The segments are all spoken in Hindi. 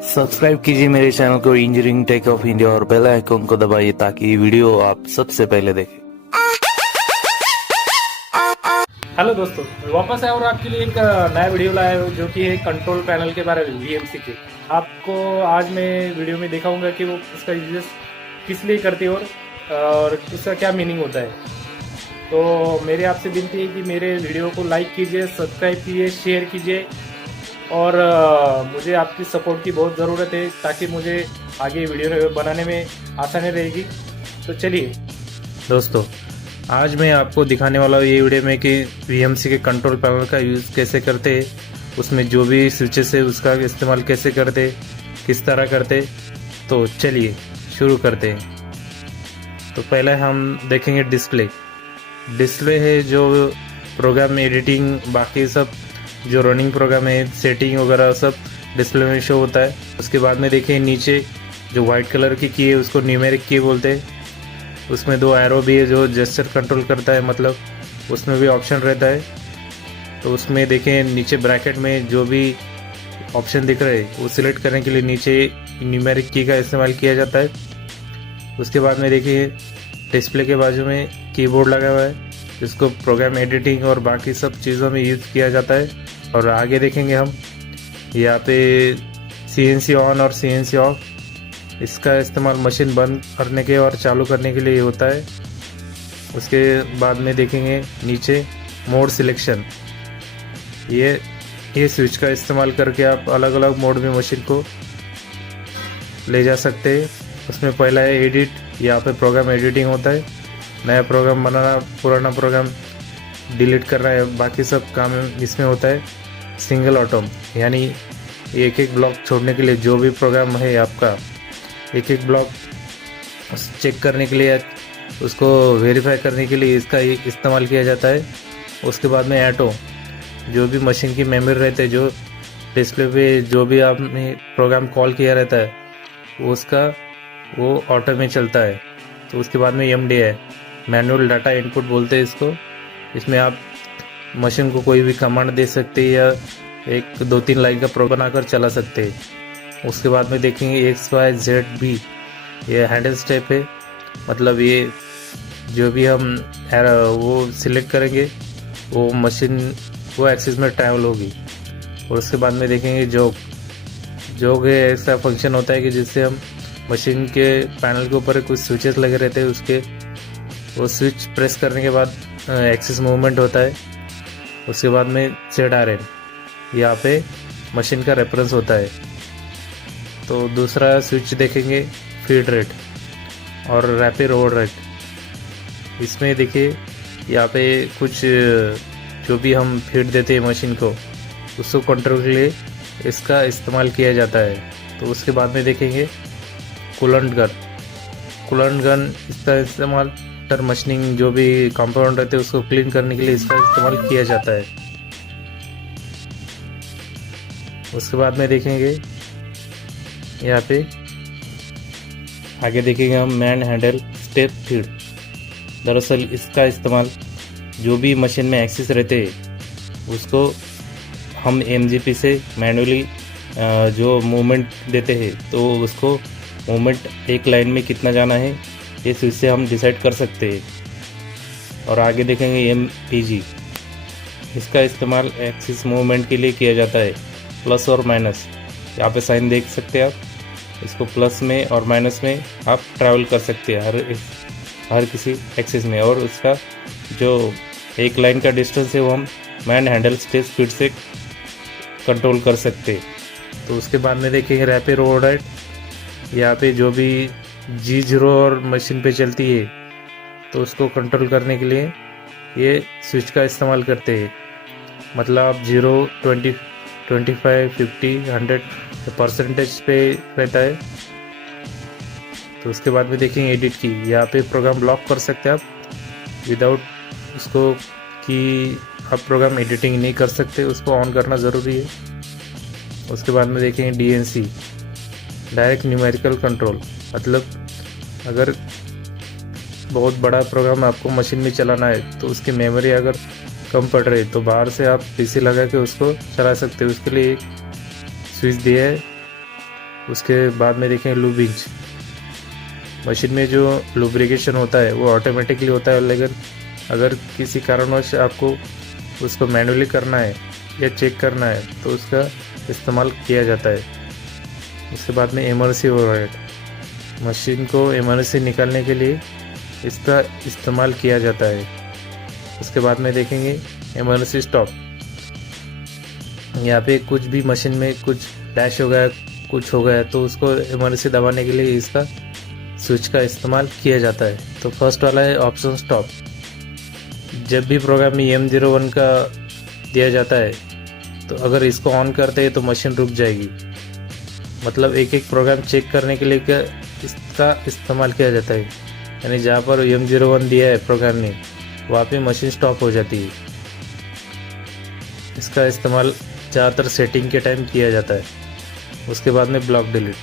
सब्सक्राइब कीजिए मेरे चैनल को इंजीनियरिंग टेक ऑफ इंडिया और बेल आइकन को दबाइए ताकि वीडियो आप सबसे पहले देखें। हेलो दोस्तों, मैं वापस आया और आपके लिए एक नया वीडियो लाया हूँ जो कि है कंट्रोल पैनल के बारे में वीएमसी के। आपको आज मैं वीडियो में दिखाऊंगा कि वो उसका यूज किस लिए करते हैं और उसका क्या मीनिंग होता है। तो मेरी आपसे विनती है कि मेरे वीडियो को लाइक कीजिए, सब्सक्राइब कीजिए, शेयर कीजिए और मुझे आपकी सपोर्ट की बहुत ज़रूरत है ताकि मुझे आगे वीडियो बनाने में आसानी रहेगी। तो चलिए दोस्तों, आज मैं आपको दिखाने वाला हूँ ये वीडियो में कि वीएमसी के कंट्रोल पैनल का यूज़ कैसे करते हैं, उसमें जो भी स्विचेस है उसका इस्तेमाल कैसे करते, किस तरह करते। तो चलिए शुरू करते हैं। तो पहले हम देखेंगे डिस्प्ले है जो प्रोग्राम में एडिटिंग बाकी सब जो रनिंग प्रोग्राम है सेटिंग वगैरह सब डिस्प्ले में शो होता है। उसके बाद में देखिए नीचे जो वाइट कलर की की है उसको न्यूमेरिक की बोलते हैं। उसमें दो एरो भी है जो जेस्चर कंट्रोल करता है, मतलब उसमें भी ऑप्शन रहता है। तो उसमें देखें नीचे ब्रैकेट में जो भी ऑप्शन दिख रहे हैं वो सिलेक्ट करने के लिए नीचे न्यूमेरिक की का इस्तेमाल किया जाता है। उसके बाद में देखिए डिस्प्ले के बाजू में कीबोर्ड लगा हुआ है जिसको प्रोग्राम एडिटिंग और बाकी सब चीज़ों में यूज़ किया जाता है। और आगे देखेंगे हम यहाँ पे CNC ऑन और CNC ऑफ, इसका इस्तेमाल मशीन बंद करने के और चालू करने के लिए होता है। उसके बाद में देखेंगे नीचे मोड सिलेक्शन, ये स्विच का इस्तेमाल करके आप अलग अलग मोड में मशीन को ले जा सकते हैं। उसमें पहला है एडिट, यहाँ पे प्रोग्राम एडिटिंग होता है, नया प्रोग्राम बनाना, पुराना प्रोग्राम डिलीट करना है, बाकी सब काम इसमें होता है। सिंगल ऑटोम यानी एक एक ब्लॉक छोड़ने के लिए जो भी प्रोग्राम है आपका एक एक ब्लॉक चेक करने के लिए, उसको वेरीफाई करने के लिए इसका इस्तेमाल किया जाता है। उसके बाद में ऐटो, जो भी मशीन की मेमोरी रहते हैं, जो डिस्प्ले पे जो भी आपने प्रोग्राम कॉल किया रहता है उसका वो ऑटो में चलता है। तो उसके बाद में MDI, मैनुअल डाटा इनपुट बोलते हैं इसको। इसमें आप मशीन को कोई भी कमांड दे सकते हैं या एक 2-3 लाइन का प्रोग्राम बनाकर चला सकते हैं। उसके बाद में देखेंगे XYZB, ये हैंडल स्टेप है, मतलब ये जो भी हम वो सिलेक्ट करेंगे वो मशीन वो एक्सिस में ट्रैवल होगी। और उसके बाद में देखेंगे जोग है, ऐसा फंक्शन होता है कि जिससे हम मशीन के पैनल के ऊपर कुछ स्विचेस लगे रहते हैं, उसके वो स्विच प्रेस करने के बाद एक्सिस मूवमेंट होता है। उसके बाद में ZRN, यहाँ पे मशीन का रेफरेंस होता है। तो दूसरा स्विच देखेंगे फीड रेट और रैपिड ओवर रेट। इसमें देखिए यहाँ पे कुछ जो भी हम फीड देते हैं मशीन को उसको कंट्रोल के लिए इसका इस्तेमाल किया जाता है। तो उसके बाद में देखेंगे कूलेंट गन, इसका इस्तेमाल मशीनिंग जो भी कंपाउंड रहते हैं उसको क्लीन करने के लिए इसका इस्तेमाल किया जाता है। उसके बाद में देखेंगे यहाँ पे आगे देखेंगे हम मैन हैंडल स्टेप फीड। दरअसल इसका इस्तेमाल जो भी मशीन में एक्सेस रहते हैं उसको हम MGP से मैनुअली जो मूवमेंट देते हैं तो उसको मूवमेंट एक लाइन में कितना जाना है ये स्विच से हम डिसाइड कर सकते हैं। और आगे देखेंगे MPG, इसका इस्तेमाल एक्सिस मूवमेंट के लिए किया जाता है, प्लस और माइनस। यहाँ पे साइन देख सकते हैं आप, इसको प्लस में और माइनस में आप ट्रैवल कर सकते हैं हर किसी एक्सिस में। और उसका जो एक लाइन का डिस्टेंस है वो हम मैन हैंडल स्टेप स्पीड से कंट्रोल कर सकते हैं। तो उसके बाद में देखेंगे रैपिड ओवर राइट, यहाँ पे जो भी G0 और मशीन पे चलती है तो उसको कंट्रोल करने के लिए ये स्विच का इस्तेमाल करते हैं। मतलब आप 0, 20, 25, 50, 100 परसेंटेज पे रहता है। तो उसके बाद में देखेंगे एडिट की, यहाँ पे प्रोग्राम ब्लॉक कर सकते हैं आप विदाउट उसको कि आप प्रोग्राम एडिटिंग नहीं कर सकते, उसको ऑन करना ज़रूरी है। उसके बाद में देखेंगे DNC, डायरेक्ट न्यूमेरिकल कंट्रोल, मतलब अगर बहुत बड़ा प्रोग्राम आपको मशीन में चलाना है तो उसकी मेमोरी अगर कम पड़ रही है तो बाहर से आप PC लगा के उसको चला सकते हो। उसके लिए एक स्विच दिया है उसके बाद में देखें लूब इंच। मशीन में जो लुब्रिकेशन होता है वो ऑटोमेटिकली होता है, लेकिन अगर किसी कारणवश आपको उसको मैनुअली करना है या चेक करना है तो उसका इस्तेमाल किया जाता है। उसके बाद में इमर्सी ओवरहेड, मशीन को इमर्सी निकालने के लिए इसका इस्तेमाल किया जाता है। उसके बाद में देखेंगे इमर्सी स्टॉप। यहाँ पे कुछ भी मशीन में कुछ डैश हो गया, कुछ हो गया, तो उसको इमर्सी दबाने के लिए इसका स्विच का इस्तेमाल किया जाता है। तो फर्स्ट वाला है ऑप्शन स्टॉप। जब भी प्रोग्राम में M01 का दिया जाता है तो अगर इसको ऑन करते हैं तो मशीन रुक जाएगी। मतलब एक एक प्रोग्राम चेक करने के लिए क्या इसका इस्तेमाल किया जाता है, यानी जहाँ पर M01 दिया है प्रोग्राम ने वहाँ पे मशीन स्टॉप हो जाती है। इसका इस्तेमाल ज़्यादातर सेटिंग के टाइम किया जाता है। उसके बाद में ब्लॉक डिलीट।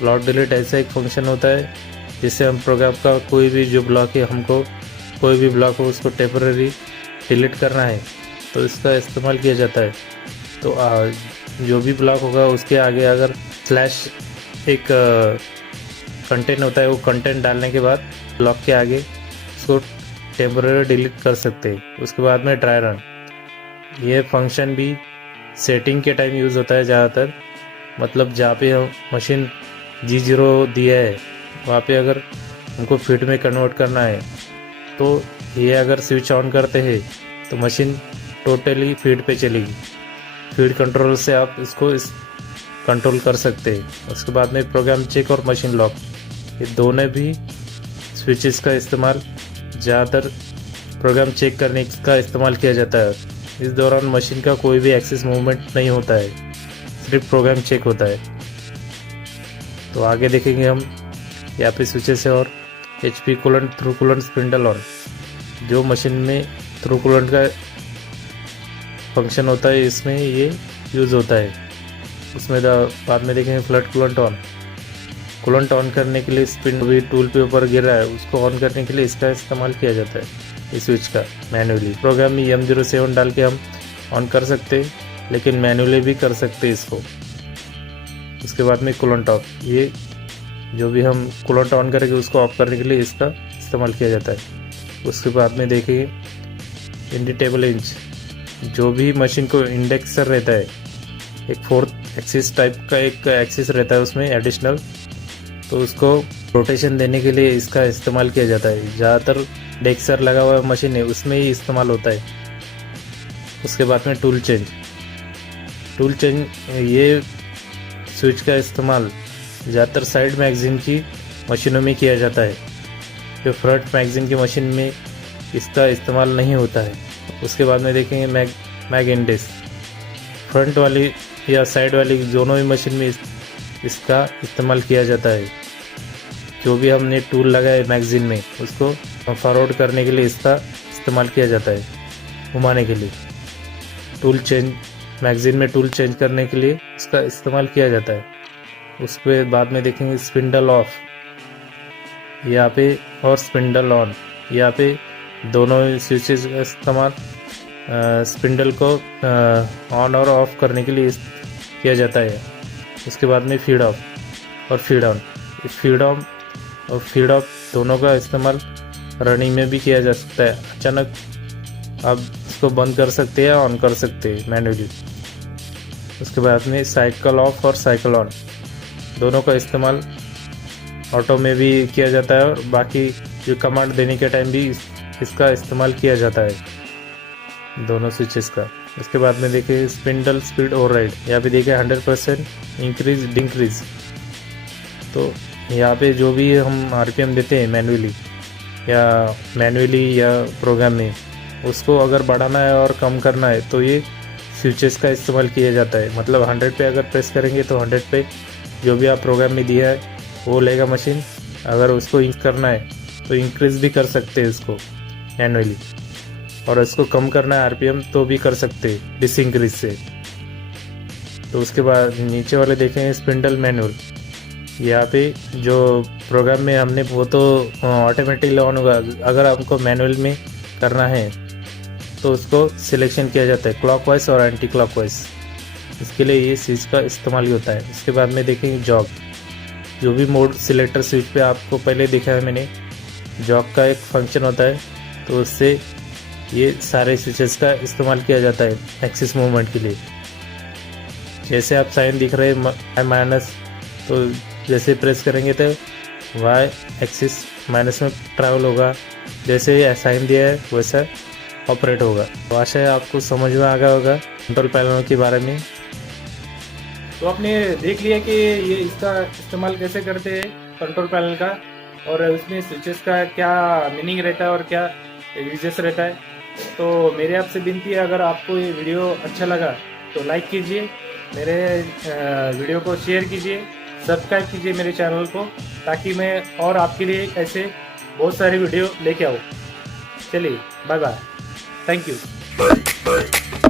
ब्लॉक डिलीट ऐसा एक फंक्शन होता है जिससे हम प्रोग्राम का कोई भी जो ब्लॉक है, हमको कोई भी ब्लॉक हो उसको टेम्पररी डिलीट करना है तो इसका इस्तेमाल किया जाता है। तो जो भी ब्लॉक होगा उसके आगे अगर स्लैश एक कंटेंट होता है, वो कंटेंट डालने के बाद ब्लॉक के आगे उसको टेम्पररी डिलीट कर सकते हैं। उसके बाद में ड्राई रन, ये फंक्शन भी सेटिंग के टाइम यूज़ होता है ज़्यादातर। मतलब जहाँ पे हम मशीन G0 दिया है वहाँ पे अगर हमको फीट में कन्वर्ट करना है तो ये अगर स्विच ऑन करते हैं तो मशीन टोटली फीड पे चलेगी। फीड कंट्रोल से आप इसको कंट्रोल कर सकते हैं। उसके बाद में प्रोग्राम चेक और मशीन लॉक, ये दोनों भी स्विचेस का इस्तेमाल ज़्यादातर प्रोग्राम चेक करने का इस्तेमाल किया जाता है। इस दौरान मशीन का कोई भी एक्सेस मूवमेंट नहीं होता है, सिर्फ प्रोग्राम चेक होता है। तो आगे देखेंगे हम यहाँ पे स्विचेस है और HP coolant through coolant spindle on. जो मशीन में थ्रू कूलेंट का फंक्शन होता है इसमें ये यूज़ होता है। उसमें बाद में देखेंगे flood coolant on. Coolant on करने के लिए स्पिन भी टूल पे ऊपर गिर रहा है, उसको ऑन करने के लिए इसका इस्तेमाल किया जाता है, इस स्विच का मैनुअली। प्रोग्राम में M07 डाल के हम ऑन कर सकते हैं, लेकिन मैनुअली भी कर सकते हैं इसको। उसके बाद में कूलेंट ऑफ, ये जो भी हम कूलेंट ऑन करेंगे उसको ऑफ करने के लिए इसका इस्तेमाल किया जाता है। उसके बाद में देखिए इंडिटेबल इंच, जो भी मशीन को इंडेक्सर रहता है, एक फोर्थ एक्सिस टाइप का एक एक्सिस रहता है उसमें एडिशनल, तो उसको रोटेशन देने के लिए इसका इस्तेमाल किया जाता है। ज़्यादातर डेक्सर लगा हुआ मशीन है उसमें ही इस्तेमाल होता है। उसके बाद में टूल चेंज, ये स्विच का इस्तेमाल ज़्यादातर साइड मैगज़ीन की मशीनों में किया जाता है। जो फ्रंट मैगज़ीन की मशीन में इसका इस्तेमाल नहीं होता है। उसके बाद में देखेंगे मैग इंडेक्स, फ्रंट वाली या साइड वाली दोनों ही मशीन में इसका इस्तेमाल किया जाता है। जो भी हमने टूल लगाया है मैगज़ीन में उसको फॉरवर्ड करने के लिए इसका इस्तेमाल किया जाता है, घुमाने के लिए। टूल चेंज, मैगज़ीन में टूल चेंज करने के लिए इसका इस्तेमाल किया जाता है। उसके बाद में देखेंगे स्पिंडल ऑफ यहाँ पे और स्पिंडल ऑन, यहाँ पे दोनों स्विचेस का इस्तेमाल स्पिंडल को ऑन और ऑफ करने के लिए किया जाता है। उसके बाद में फीड ऑफ और फीड ऑन, फीड ऑन और फीड ऑफ दोनों का इस्तेमाल रनिंग में भी किया जा सकता है। अचानक आप इसको बंद कर सकते हैं, ऑन कर सकते हैं मैन्युअली। उसके बाद में साइकिल ऑफ और साइकिल ऑन, दोनों का इस्तेमाल ऑटो में भी किया जाता है और बाकी जो कमांड देने के टाइम भी इसका इस्तेमाल किया जाता है, दोनों स्विचेस का। उसके बाद में देखिए स्पिंडल स्पीड ओवरराइड, यहाँ पे देखिए 100% इंक्रीज डिक्रीज। तो यहाँ पे जो भी हम RPM देते हैं मैन्युअली या प्रोग्राम में, उसको अगर बढ़ाना है और कम करना है तो ये स्विचेस का इस्तेमाल किया जाता है। मतलब 100 पे अगर प्रेस करेंगे तो 100 पे जो भी आप प्रोग्राम में दिया है वो लेगा मशीन। अगर उसको करना है तो इंक्रीज भी कर सकते हैं इसको मैनुअली, और इसको कम करना है RPM तो भी कर सकते हैं डिसइंक्रीज से। तो उसके बाद नीचे वाले देखें स्पिंडल मैनुअल, यहाँ पे जो प्रोग्राम में हमने वो तो ऑटोमेटिकली ऑन होगा। अगर आपको मैनुअल में करना है तो उसको सिलेक्शन किया जाता है क्लॉकवाइज और एंटी क्लॉकवाइज। इसके लिए ये स्विच का इस्तेमाल ही होता है। इसके बाद में देखेंगे जॉग। जो भी मोड सिलेक्टर स्विच पे आपको पहले देखा है मैंने, जॉग का एक फंक्शन होता है, तो उससे ये सारे स्विचेस का इस्तेमाल किया जाता है एक्सिस मूवमेंट के लिए। जैसे आप साइन दिख रहे हैं माइनस, तो जैसे प्रेस करेंगे तो वाई एक्सिस माइनस में ट्रैवल होगा, जैसे साइन दिया है वैसा ऑपरेट होगा। तो आशा है आपको समझ में आ गया होगा कंट्रोल पैनल के बारे में। तो आपने देख लिया कि ये इसका इस्तेमाल कैसे करते हैं कंट्रोल पैनल का, और उसमें स्विचेस का क्या मीनिंग रहता है और क्या यूजेस रहता है। तो मेरे आपसे विनती है, अगर आपको ये वीडियो अच्छा लगा तो लाइक कीजिए, मेरे वीडियो को शेयर कीजिए, सब्सक्राइब कीजिए मेरे चैनल को, ताकि मैं और आपके लिए ऐसे बहुत सारे वीडियो लेके आऊँ। चलिए बाय बाय, थैंक यू।